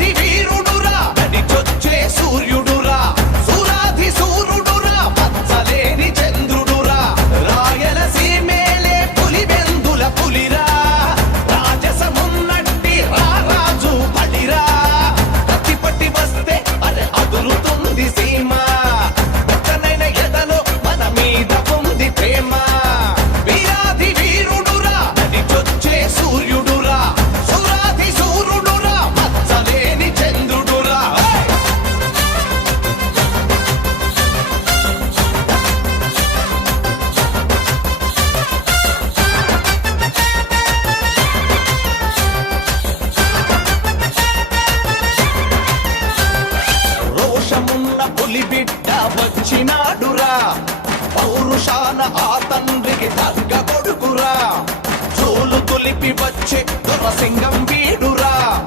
వీరాధి వీరుడురా నడిచొచ్చే సూర్యుడురా సూరాధి సూర్యుడురా మచ్చలేని చంద్రుడురా రాయలసీమేలే పులివెందుల పులిరా రాజసమున్నట్టి రారాజు బలిరా కత్తిపట్టి వస్తే అరే అదురుతుంది సీమ ఒక్కనైన ఎదలో మన మీద ఉంది ప్రేమ వీరాధి వీరుడురా నడిచొచ్చే సూర్యుడురా సూరాధి సూర్యుడురా మచ్చలేని చంద్రుడురా రోషమున్న పులి బిడ్డ వచ్చినాడురా పౌరుషాన ఆ తండ్రికి తగ్గ కొడుకురా చోలు తొలిపి వచ్చే దొరసింగం